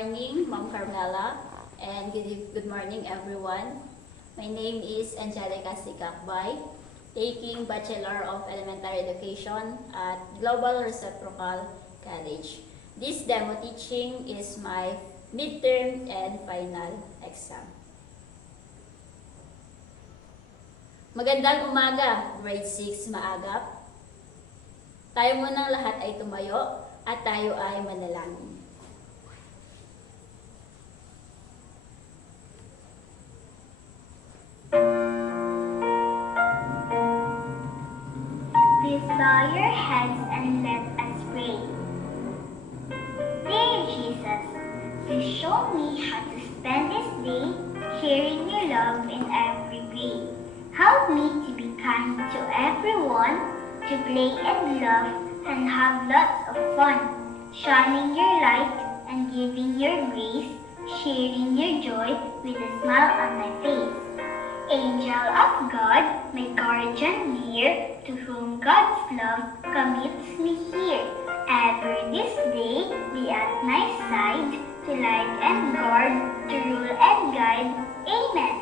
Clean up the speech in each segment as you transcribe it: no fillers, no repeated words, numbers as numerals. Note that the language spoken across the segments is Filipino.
morning, Ma'am Carmela, and good morning, everyone. My name is Angelica Sikakbay, taking Bachelor of Elementary Education at Global Reciprocal College. This demo teaching is my midterm and final exam. Magandang umaga, grade 6 maagap. Tayo munang lahat ay tumayo at tayo ay manalangin. Please bow your heads and let us pray. Dear Jesus, please show me how to spend this day sharing your love in every way. Help me to be kind to everyone, to play and love and have lots of fun, shining your light and giving your grace, sharing your joy with a smile on my face. Angel of God, my guardian dear, to whom God's love commits me here. Ever this day be at my side, to light and guard, to rule and guide. Amen.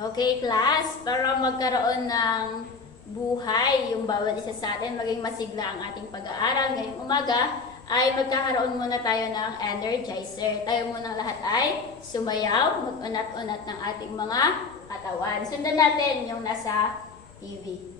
Okay, class, para magkaroon ng buhay yung bawat isa sa atin, maging masigla ang ating pag-aaral ngayong umaga, ay magkakaroon muna tayo ng energizer. Tayo muna lahat ay sumayaw, mag-unat-unat ng ating mga katawan. Sundan natin yung nasa TV.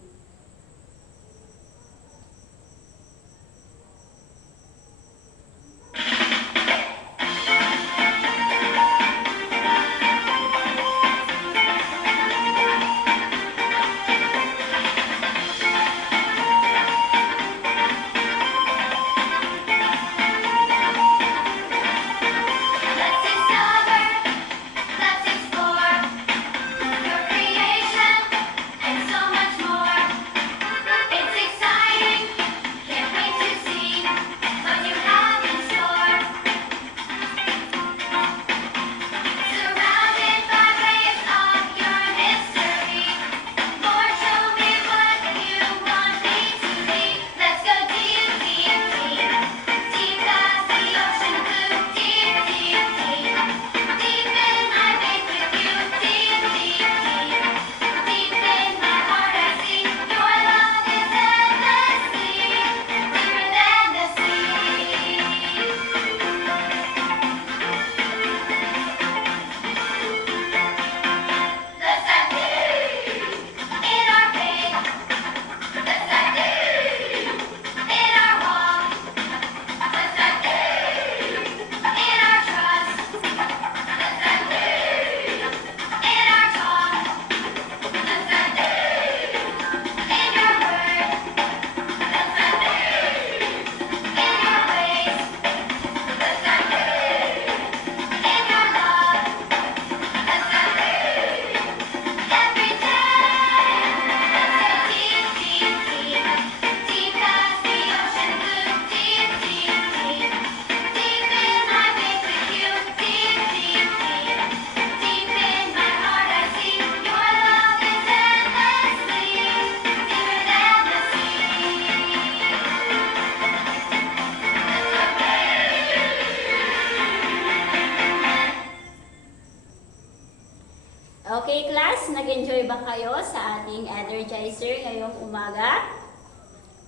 Okay, class, nag-enjoy ba kayo sa ating energizer ngayong umaga?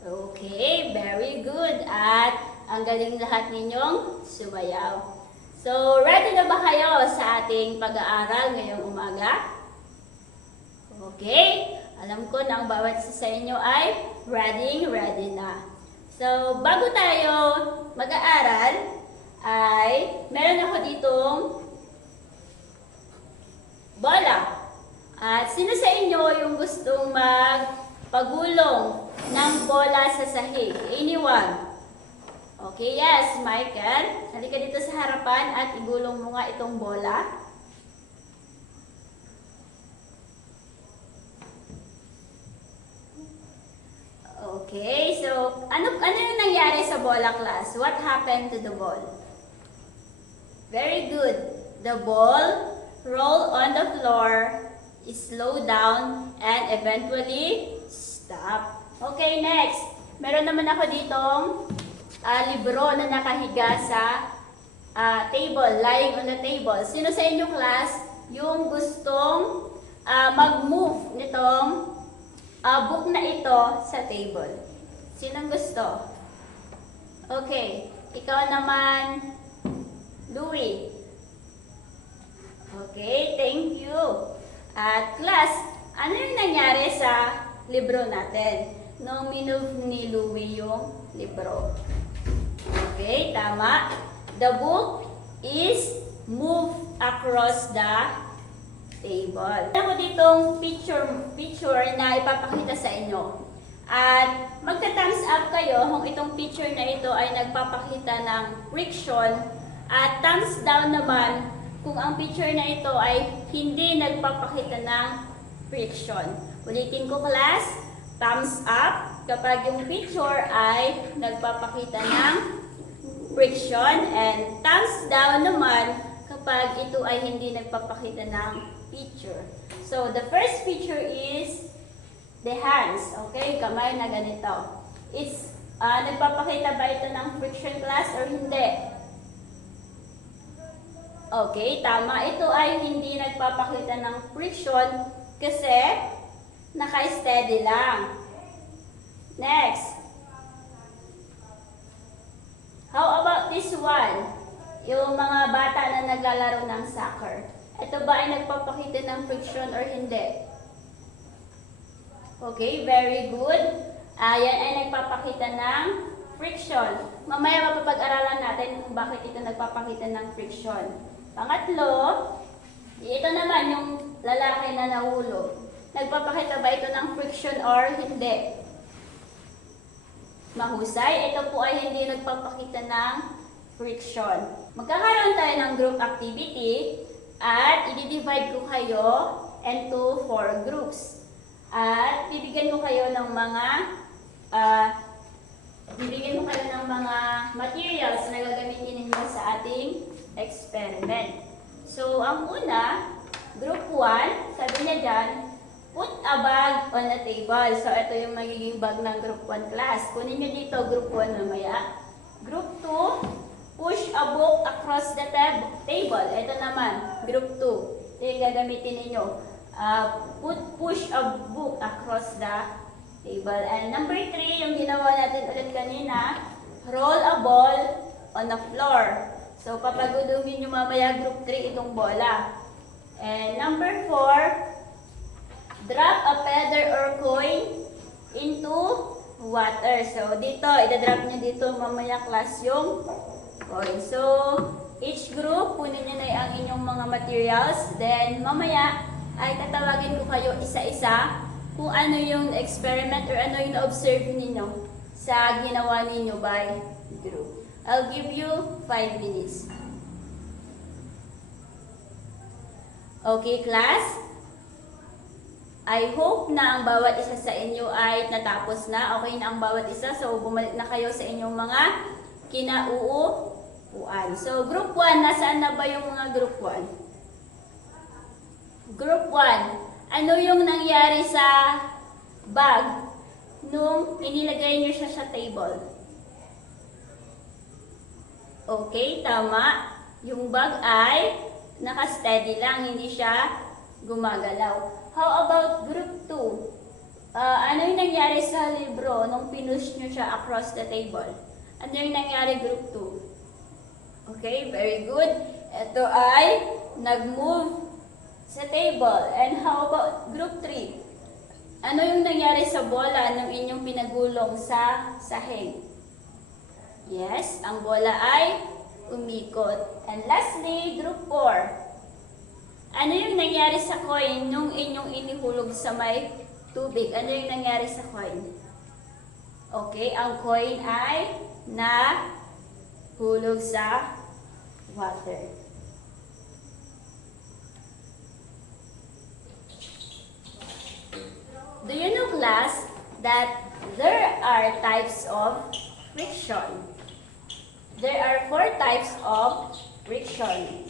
Okay, very good. At ang galing lahat ninyong sumayaw. So, ready na ba kayo sa ating pag-aaral ngayong umaga? Okay, alam ko na ang bawat isa sa inyo ay ready na. So, bago tayo mag-aaral, ay meron ako ditong bola. At sino sa inyo yung gustong magpagulong ng bola sa sahig? Anyone? Okay, yes, Michael. Halika dito sa harapan at igulong mo nga itong bola. Okay, so ano yung nangyari sa bola, class? What happened to the ball? Very good. The ball roll on the floor, slow down, and eventually stop. Okay, next. Meron naman ako ditong libro na nakahiga sa table, lying on the table. Sino sa inyo class yung gustong mag-move nitong book na ito sa table? Sinong gusto? Okay, ikaw naman, Louie. Okay, thank you. At class, ano yung nangyari sa libro natin nung minove ni Louie yung libro? Okay, tama. The book is moved across the table. Ako ditong picture na ipapakita sa inyo. At magta-thumbs up kayo kung itong picture na ito ay nagpapakita ng friction. At thumbs down naman kung ang picture na ito ay hindi nagpapakita ng friction. Ulitin ko class, thumbs up kapag yung picture ay nagpapakita ng friction, and thumbs down naman kapag ito ay hindi nagpapakita ng picture. So the first picture is the hands, okay? Kamay na ganito. It's, nagpapakita ba ito ng friction class or hindi? Okay, tama. Ito ay hindi nagpapakita ng friction kasi naka-steady lang. Next. How about this one? Yung mga bata na naglalaro ng soccer. Ito ba ay nagpapakita ng friction or hindi? Okay, very good. Yan ay nagpapakita ng friction. Mamaya mapapag-aralan natin kung bakit ito nagpapakita ng friction. Pangatlo, ito naman yung lalaki na nahulog. Nagpapakita ba ito ng friction or hindi? Mahusay, ito po ay hindi nagpapakita ng friction. Magkakaroon tayo ng group activity at i-divide ko kayo into 4 groups. At bibigyan ko kayo ng mga materials na gagamitin ninyo sa ating experiment. So, ang una, group 1, sabi niya dyan, put a bag on the table. So, ito yung magiging bag ng group 1 class. Kunin nyo dito, group 1 mamaya. Group 2, push a book across the table. Ito naman, group 2. Ito yung gagamitin ninyo. Push a book across the table. And number 3, yung ginawa natin ulit kanina, roll a ball on the floor. So, papagudumin nyo mamaya group 3 itong bola. And number 4, drop a feather or coin into water. So, dito, idadrop nyo dito mamaya class yung coin. So, each group, kunin nyo na ang inyong mga materials. Then, mamaya, ay tatawagin ko kayo isa-isa kung ano yung experiment or ano yung na-observe ninyo sa ginawa ninyo by group. I'll give you 5 minutes. Okay, class? I hope na ang bawat isa sa inyo ay natapos na. Okay na ang bawat isa. So, bumalik na kayo sa inyong mga kinauupuan. So, group 1, nasaan na ba yung mga group 1? Group 1, ano yung nangyari sa bag nung inilagay nyo siya sa table? Okay, tama. Yung bag ay naka-steady lang, hindi siya gumagalaw. How about group 2? Ano yung nangyari sa libro nung pinush nyo siya across the table? Ano yung nangyari group 2? Okay, very good. Ito ay nag-move sa table. And how about group 3? Ano yung nangyari sa bola nung inyong pinagulong sa sahig? Yes, ang bola ay umikot. And lastly, group 4. Ano yung nangyari sa coin nung inyong inihulog sa may tubig? Ano yung nangyari sa coin? Okay, ang coin ay nahulog sa water. Do you know, class, that there are types of friction? There are 4 types of friction.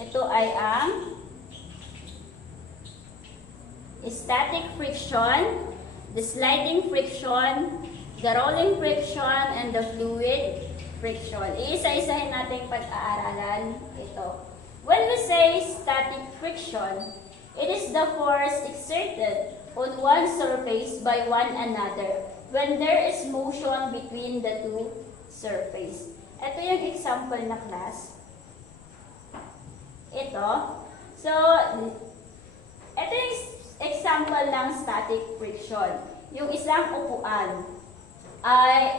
Ito ay ang static friction, the sliding friction, the rolling friction and the fluid friction. Iisa-isahin natin pag-aaralan ito. When we say static friction, it is the force exerted on one surface by one another when there is motion between the two surface. Ito yung example na class. Ito. So, ito yung example ng static friction. Yung isang upuan.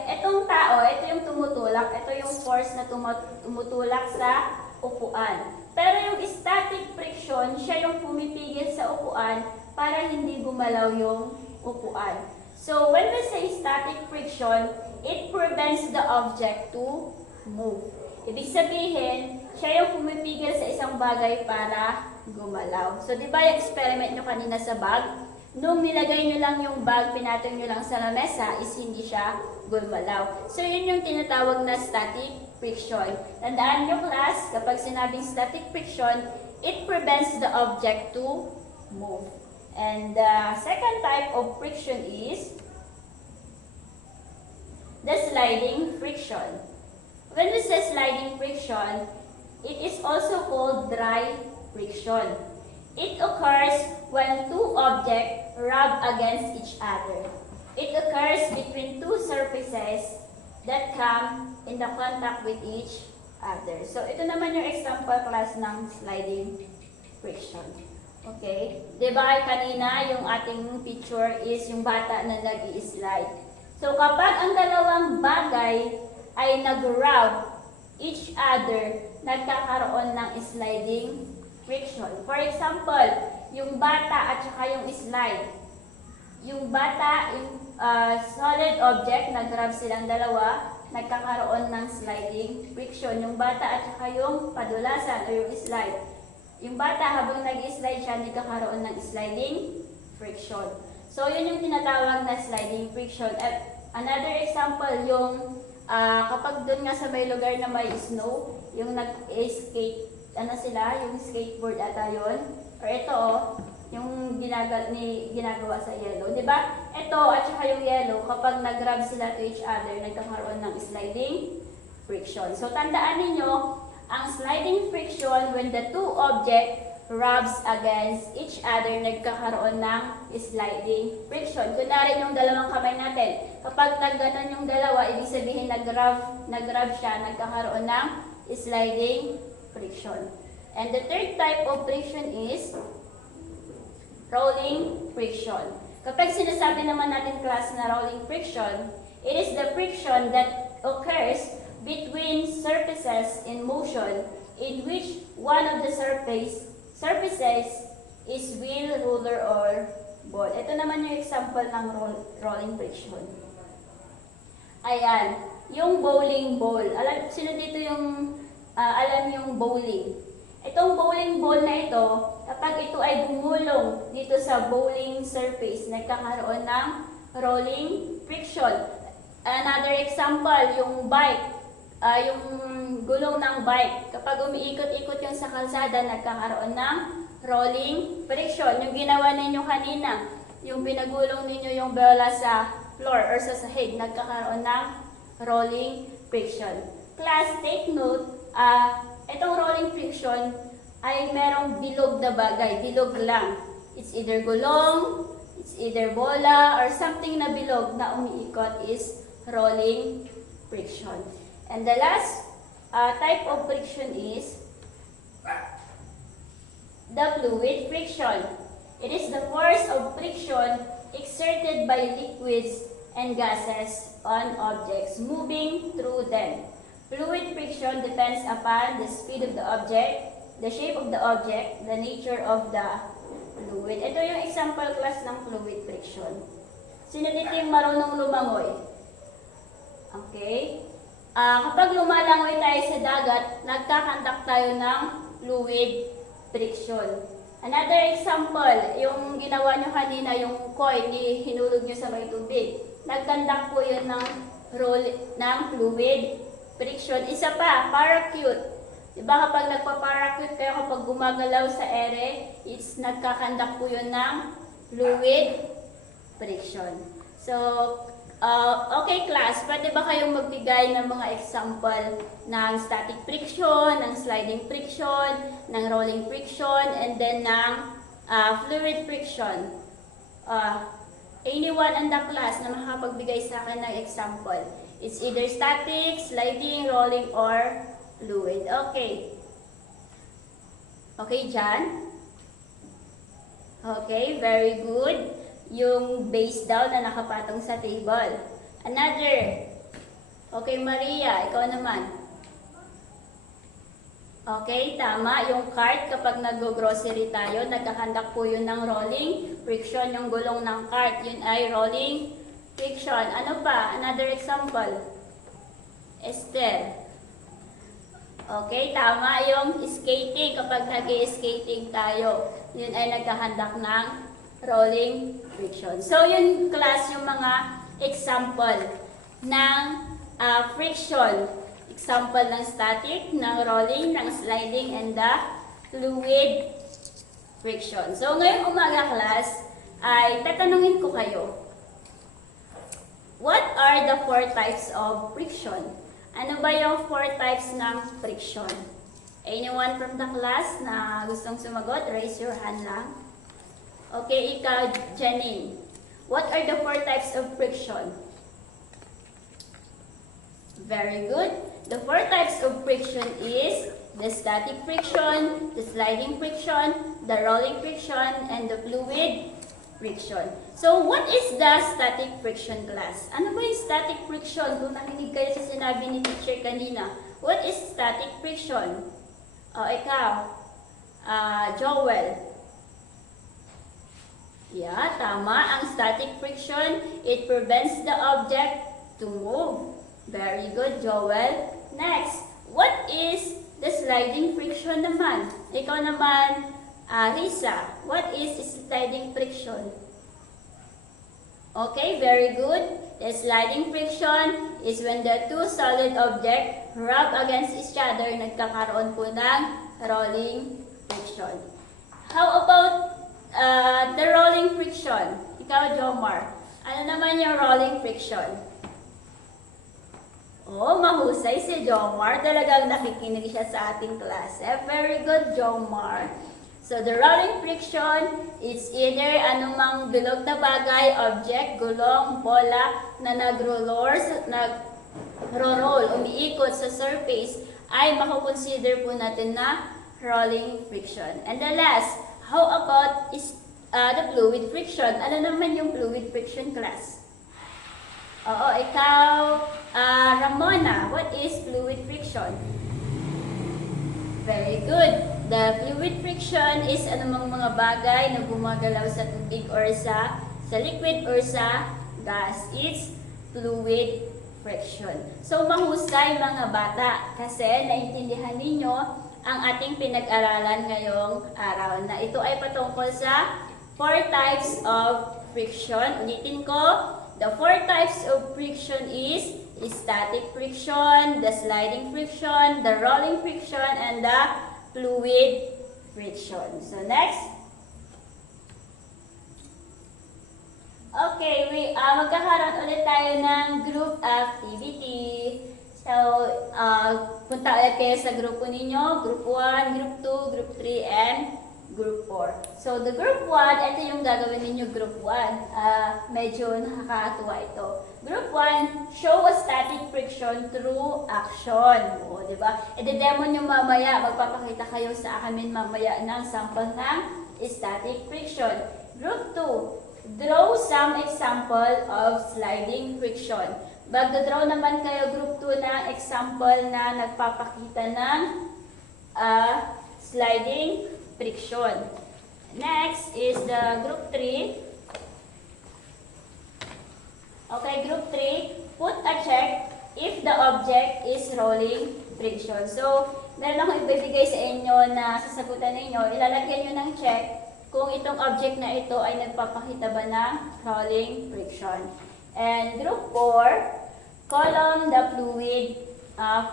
Itong tao, ito yung tumutulak, ito yung force na tumutulak sa upuan. Pero yung static friction, siya yung pumipigil sa upuan para hindi gumalaw yung upuan. So, when we say static friction, it prevents the object to move. Ibig sabihin, siya yung pumipigil sa isang bagay para gumalaw. So, di ba yung experiment nyo kanina sa bag? Nung nilagay nyo lang yung bag, pinatong nyo lang sa lamesa, is hindi siya gumalaw. So, yun yung tinatawag na static friction. Tandaan nyo class, kapag sinabing static friction, it prevents the object to move. And the second type of friction is the sliding friction. When we say sliding friction, it is also called dry friction. It occurs when two objects rub against each other. It occurs between two surfaces that come in the contact with each other. So, ito naman yung example class ng sliding friction. Okay? Diba kanina yung ating picture is yung bata na nag-i-slide. So, kapag ang dalawang bagay ay nag-rub each other, nagkakaroon ng sliding friction. For example, yung bata at saka yung slide. Yung bata, yung solid object, nag-rub silang dalawa, nagkakaroon ng sliding friction. Yung bata at saka yung padulasan o yung slide. Yung bata habang nag-slide siya, nagkakaroon ng sliding friction. So, yun yung tinatawag na sliding friction. At another example, yung kapag doon nga sa may lugar na may snow, yung nag-skate, yung skateboard ata yun. Or ito yung ginagawa sa yellow. Diba? Ito at saka yung yellow, kapag nag-rub sila to each other, nagkakaroon ng sliding friction. So, tandaan ninyo, ang sliding friction when the two objects rubs against each other, nagkakaroon ng sliding friction. Kunwari yung dalawang kamay natin. Kapag nagganon yung dalawa, ibig sabihin nag-rub siya, nagkakaroon ng sliding friction. And the third type of friction is rolling friction. Kapag sinasabi naman natin class na rolling friction, it is the friction that occurs between surfaces in motion in which one of the surfaces is wheel, ruler, or ball. Ito naman yung example ng rolling friction. Ayan, yung bowling ball. Sino dito yung alam yung bowling? Itong bowling ball na ito, kapag ito ay gumulong dito sa bowling surface, nagkakaroon ng rolling friction. Another example, yung bike, yung gulong ng bike. Kapag umiikot-ikot yung sa kalsada, nagkakaroon ng rolling friction. Yung ginawa ninyo kanina, yung pinagulong ninyo yung bola sa floor or sa sahig, nagkakaroon ng rolling friction. Class, take note, itong rolling friction ay merong bilog na bagay, bilog lang. It's either gulong, it's either bola, or something na bilog na umiikot is rolling friction. And the last type of friction is the fluid friction. It is the force of friction exerted by liquids and gases on objects moving through them. Fluid friction depends upon the speed of the object, the shape of the object, the nature of the fluid. Ito yung example class ng fluid friction. Sino dito yung marunong lumangoy? Okay. Kapag lumalangoy tayo sa dagat, nagkakandak tayo ng fluid friction. Another example, yung ginawa nyo kanina, yung coin, hinulog nyo sa may tubig. Nagkandak po yun ng fluid friction. Isa pa, parachute. Diba kapag nagpa-parachute kayo, kapag gumagalaw sa ere, it's nagkakandak po yun ng fluid friction. So, Okay class, pwede ba kayong magbigay ng mga example ng static friction, ng sliding friction, ng rolling friction, and then ng fluid friction? Anyone in the class na makapagbigay sa akin ng example? It's either static, sliding, rolling, or fluid. Okay. Okay, Jan? Okay, very good. Yung base daw na nakapatong sa table. Another. Okay, Maria, ikaw naman. Okay, tama. Yung cart, kapag nag-grocery tayo, nagkakandak po yun ng rolling friction. Yung gulong ng cart, yun ay rolling friction. Ano pa? Another example. Esther. Okay, tama. Yung skating, kapag nag-skating tayo, yun ay nagkakandak ng rolling friction. So, yun class yung mga example ng friction. Example ng static, ng rolling, ng sliding, and the fluid friction. So, ngayong umaga class, ay tatanungin ko kayo, what are the 4 types of friction? Ano ba yung 4 types ng friction? Anyone from the class na gustong sumagot, raise your hand lang. Okay, ikaw, Janine. What are the 4 types of friction? Very good. The 4 types of friction is the static friction, the sliding friction, the rolling friction, and the fluid friction. So, what is the static friction class? Ano ba yung static friction? Kung nakinig kayo sa sinabi ni teacher kanina, what is static friction? Ikaw, Joel. Yeah, tama. Ang static friction, it prevents the object to move. Very good, Joel. Next, what is the sliding friction naman? Ikaw naman, Risa, what is sliding friction? Okay, very good. The sliding friction is when the two solid objects rub against each other, nagkakaroon po ng rolling friction. How about the rolling friction? Ikaw, Jomar. Ano naman yung rolling friction? Oh, mahusay si Jomar. Talagang nakikinig siya sa ating klase. Very good, Jomar. So, the rolling friction is either anumang bilog na bagay, object, gulong, bola na nag-roll, umiikot sa surface, ay makukonsider po natin na rolling friction. And the last, how about the fluid friction? Ano naman yung fluid friction class? Oo, ikaw, Ramona, what is fluid friction? Very good. The fluid friction is anumang mga bagay na gumagalaw sa tubig or sa liquid or sa gas. It's fluid friction. So, mahusay mga bata kasi naintindihan ninyo ang ating pinag-aralan ngayong araw na ito ay patungkol sa 4 types of friction. Ulitin ko, the 4 types of friction is static friction, the sliding friction, the rolling friction, and the fluid friction. So next. Okay, magkakaroon ulit tayo ng group activity. So, punta ulit kayo sa grupo ninyo, group 1, group 2, group 3, and group 4. So, the group 1, ito yung gagawin ninyo group 1. Medyo nakakatuwa ito. Group 1, show a static friction through action. O, diba? I-demo nyo mamaya. Magpapakita kayo sa amin mamaya ng sample ng static friction. Group 2, draw some example of sliding friction. Magdodraw naman kayo group 2 ng example na nagpapakita ng sliding friction. Next is the group 3. Okay, group 3, put a check if the object is rolling friction. So, meron akong ibibigay sa inyo na sasagutan ninyo. Ilalagyan nyo ng check kung itong object na ito ay nagpapakita ba ng rolling friction. And group 4, column the fluid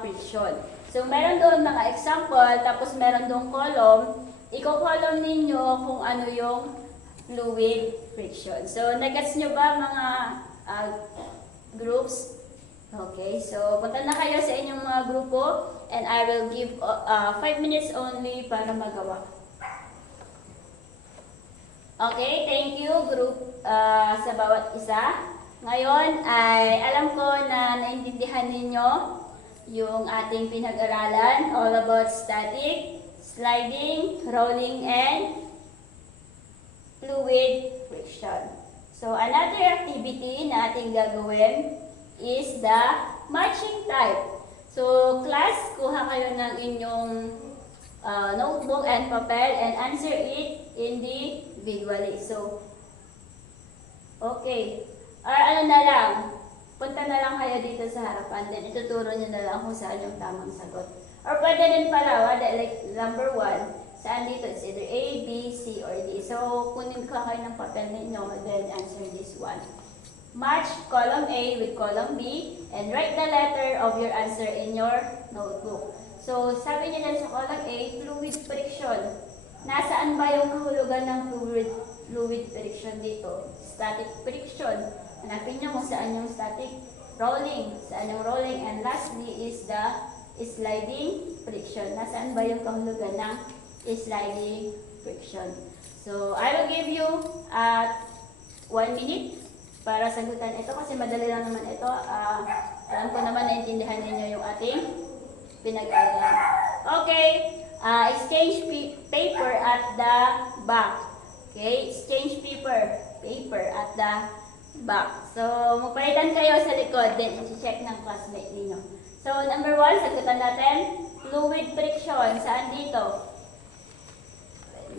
friction. So, meron doon mga example, tapos meron doon column. Iko-column ninyo kung ano yung fluid friction. So, nagets nyo ba mga groups. Okay, so punta na kayo sa inyong mga grupo and I will give 5 minutes only para magawa. Okay, thank you group sa bawat isa. Ngayon ay alam ko na naintindihan ninyo yung ating pinag-aralan all about static, sliding, rolling, and fluid friction. So another activity na ating gagawin is the matching type. So class, kuha kayo ng inyong notebook and papel and answer it individually. So, okay. Or ano na lang, punta na lang kayo dito sa harapan, then ituturo nyo na lang kung saan yung tamang sagot. Or pwede din pala, like number 1, saan dito? It's either A, B, C, or D. So, kunin ka kayo ng papel ninyo, then answer this one. Match column A with column B and write the letter of your answer in your notebook. So, sabi niyo na sa column A, fluid friction. Nasaan ba yung kahulugan ng fluid friction dito? Static friction. Hanapin niyo kung saan yung static. Rolling. Saan yung rolling? And lastly is the sliding friction. Nasaan ba yung kahulugan ng sliding friction? So, I will give you 1 minute para sagutan ito kasi madali lang naman ito. Alam ko naman naintindihan ninyo yung ating pinag-aralan. Okay, exchange paper at the back. Okay, exchange paper at the back. So, magpalitan kayo sa likod, then i-check ng classmate ninyo. So, number 1, sagutan natin, fluid friction. Saan dito?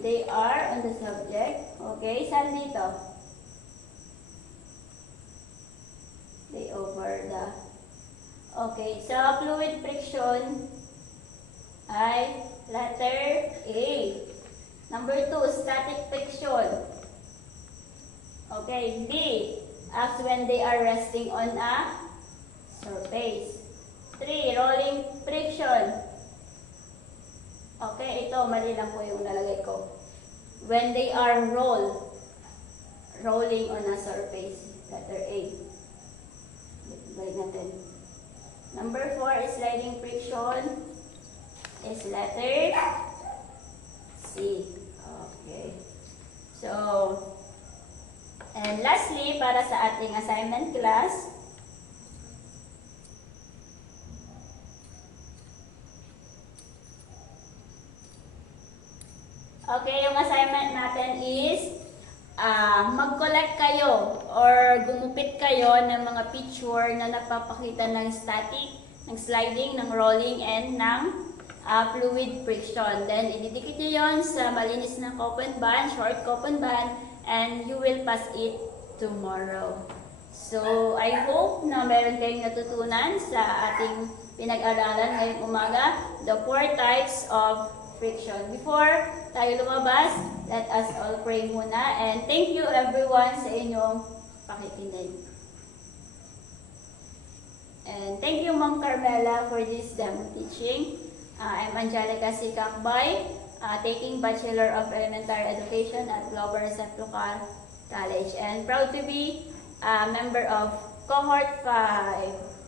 They are on the subject. Okay, saan dito? They over the... Okay, so fluid friction ay letter A. Number 2, static friction. Okay, B. Acts when they are resting on a surface. 3, rolling friction. Okay, ito mali lang po yung nalagay ko. When they are rolling on a surface. Letter A. Balik natin. Number 4 is sliding friction is letter C. Okay. So, and lastly, para sa ating assignment class, okay, yung assignment natin is mag-collect kayo or gumupit kayo ng mga picture na nagpapakita ng static, ng sliding, ng rolling, and ng fluid friction. Then, ididikit nyo yon sa malinis na cotton band, short cotton band, and you will pass it tomorrow. So, I hope na meron kayong natutunan sa ating pinag-aralan ngayong umaga, the 4 types of friction. Before tayo lumabas, let us all pray muna. And thank you everyone sa inyong pakikinig. And thank you Ma'am Carmela for this demo teaching. I'm Angelica C. Kakbay, taking Bachelor of Elementary Education at Glover Lucar College. And proud to be a member of Cohort 5.